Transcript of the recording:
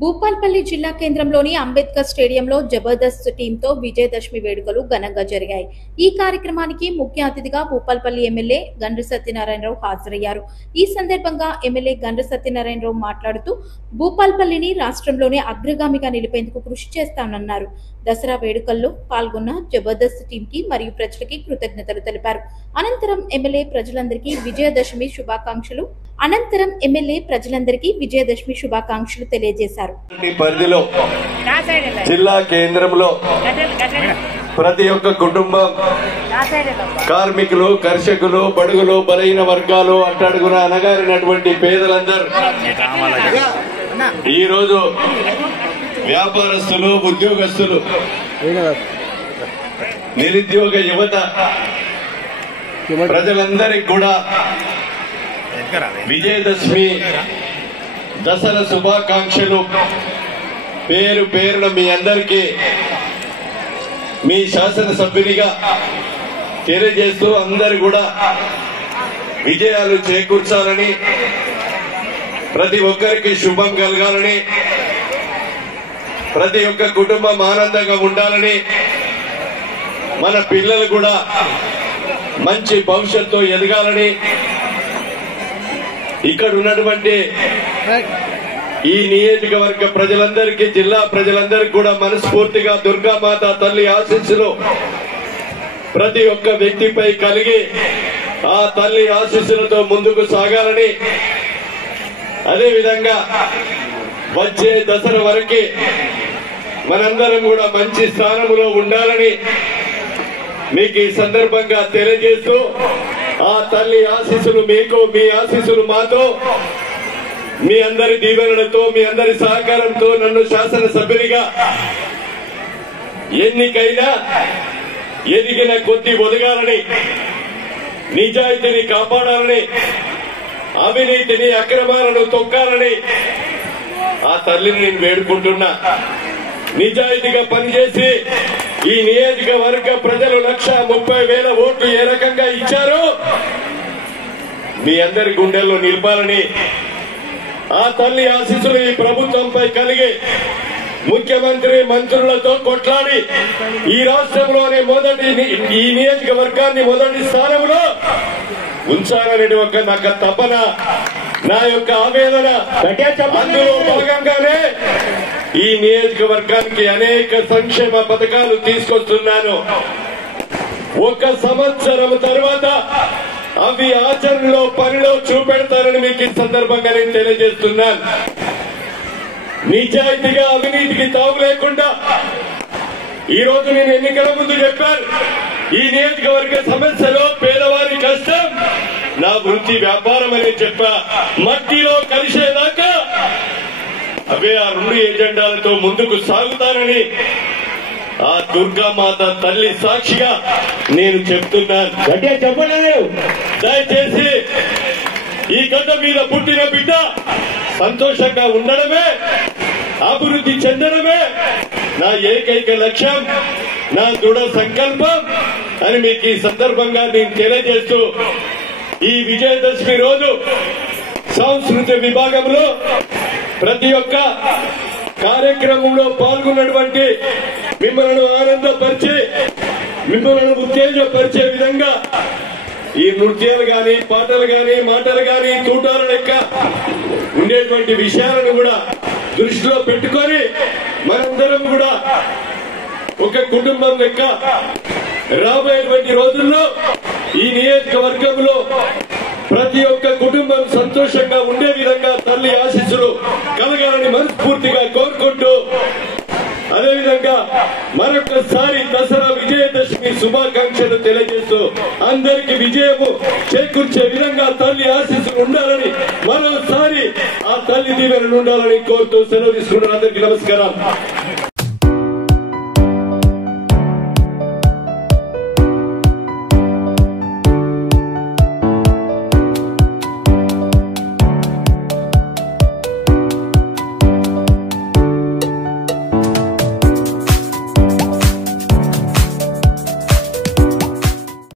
భూపాల్పల్లి జిల్లా కేంద్రంలోని అంబేద్కర్ స్టేడియంలో జబర్దస్త్ టీంతో విజయదశమి వేడుకలు ఘనంగా జరిగాయి. ఈ కార్యక్రమానికి ముఖ్య అతిథిగా భూపాల్పల్లి ఎమ్మెల్యే గండ్ర సత్యనారాయణరావు హాజరయ్యారు. ఈ సందర్భంగా ఎమ్మెల్యే గండ్ర సత్యనారాయణరావు మాట్లాడుతూ భూపాల్పల్లిని రాష్ట్రంలోనే అగ్రగామిగా నిలిపేందుకు కృషి చేస్తానన్నారు. దసరా వేడుకల్లో పాల్గొన్న జబర్దస్త్ టీంకి మరియు ప్రజలకి కృతజ్ఞతలు తెలిపారు. అనంతరం ఎమ్మెల్యే ప్రజలందరికీ విజయదశమి శుభాకాంక్షలు తెలియజేశారు. పరిధిలో జిల్లా కేంద్రంలో ప్రతి ఒక్క కుటుంబం, కార్మికులు, కర్షకులు, బడుగులు, బలహీన వర్గాలు, అట్టడుగున అనగారినటువంటి పేదలందరూ ఈరోజు వ్యాపారస్తులు, ఉద్యోగస్తులు, నిరుద్యోగ యువత ప్రజలందరికీ కూడా విజయదశమి దసరా శుభాకాంక్షలు పేరు పేరున మీ అందరికీ మీ శాసనసభ్యునిగా తెలియజేస్తూ అందరు కూడా విజయాలు చేకూర్చాలని, ప్రతి ఒక్కరికి శుభం కలగాలని, ప్రతి ఒక్క కుటుంబం ఆనందంగా ఉండాలని, మన పిల్లలు కూడా మంచి భవిష్యత్తు ఎదగాలని, ఇక్కడ ఉన్నటువంటి ఈ నియోజకవర్గ ప్రజలందరికీ, జిల్లా ప్రజలందరికీ కూడా మనస్ఫూర్తిగా దుర్గామాత తల్లి ఆశీస్సులు ప్రతి ఒక్క వ్యక్తిపై కలిగి ఆ తల్లి ఆశీస్సులతో ముందుకు సాగాలని, అదేవిధంగా వచ్చే దసరా వరకు మనందరం కూడా మంచి స్థానంలో ఉండాలని మీకు ఈ సందర్భంగా తెలియజేస్తూ, ఆ తల్లి ఆశీస్సులు మీకు, మీ ఆశీస్సులు మాతో, మీ అందరి దీవెనలతో, మీ అందరి సహకారంతో నన్ను శాసనసభ్యునిగా ఎన్నికైనా ఎదిగిన కొద్ది ఒదగాలని, నిజాయితీని కాపాడాలని, అవినీతిని, అక్రమాలను తొక్కాలని ఆ తల్లిని నేను వేడుకుంటున్నా. నిజాయితీగా పనిచేసి ఈ నియోజకవర్గ ప్రజలు 1,30,000 ఓట్లు ఏ రకంగా ఇచ్చారో మీ అందరి గుండెల్లో నిలపాలని, ఆ తల్లి ఆశీస్సులు ఈ ప్రభుత్వంపై కలిగి ముఖ్యమంత్రి మంత్రులతో కొట్లాడి ఈ రాష్ట్రంలోనే ఈ నియోజకవర్గాన్ని మొదటి స్థానంలో ఉంచాలనే ఒక నాకు తపన, నా యొక్క ఆవేదన. అందులో భాగంగానే ఈ నియోజకవర్గానికి అనేక సంక్షేమ పథకాలు తీసుకొస్తున్నాను. 1 సంవత్సరం తర్వాత అవి ఆచరణలో, పనిలో చూపెడతారని మీకు ఈ సందర్భంగా నేను తెలియజేస్తున్నాను. నిజాయితీగా, అవినీతికి తావు లేకుండా ఈ రోజు నేను ఎన్నికల ముందు చెప్పాను, ఈ నియోజకవర్గ సమస్యలో పేదవారి కష్టం నా వృత్తి, వ్యాపారం అని చెప్పా. మట్టిలో కలిసేదాకా అవే ఆ 2 ఎజెండాలతో ముందుకు సాగుతానని ఆ దుర్గామాత తల్లి సాక్షిగా నేను చెప్తున్నాను. చెప్పలేదు. దయచేసి ఈ గడ్డ మీద పుట్టిన బిడ్డ సంతోషంగా ఉండడమే, అభివృద్ధి చెందడమే నా ఏకైక లక్ష్యం, నా దృఢ సంకల్పం అని మీకు ఈ సందర్భంగా నేను తెలియజేస్తూ, ఈ విజయదశమి రోజు సాంస్కృతిక విభాగంలో ప్రతి ఒక్క కార్యక్రమంలో పాల్గొన్నటువంటి మిమ్మల్ని ఆనందపరిచి, మిమ్మల్ని ఉత్తేజపరిచే విధంగా ఈ నృత్యాలు గాని, పాటలు గాని, మాటలు గాని, తూటాల లెక్క ఉండేటువంటి విషయాలను కూడా దృష్టిలో పెట్టుకొని మనందరం కూడా ఒక కుటుంబం లెక్క రాబోయేటువంటి రోజుల్లో ఈ నియోజకవర్గంలో ప్రతి ఒక్క కుటుంబం సంతోషంగా ఉండే విధంగా తల్లి ఆశీస్సులు కలగాలని మనస్ఫూర్తిగా కోరుకుంటూ, అదేవిధంగా మరొకసారి దసరా విజయదశమి శుభాకాంక్షలు తెలియజేస్తూ అందరికీ విజయము చేకూర్చే విధంగా తల్లి ఆశీస్సులు ఉండాలని, మరోసారి ఆ తల్లి దీవెనలు ఉండాలని కోరుతూ సెలవు తీసుకున్నాను. అందరికీ నమస్కారం.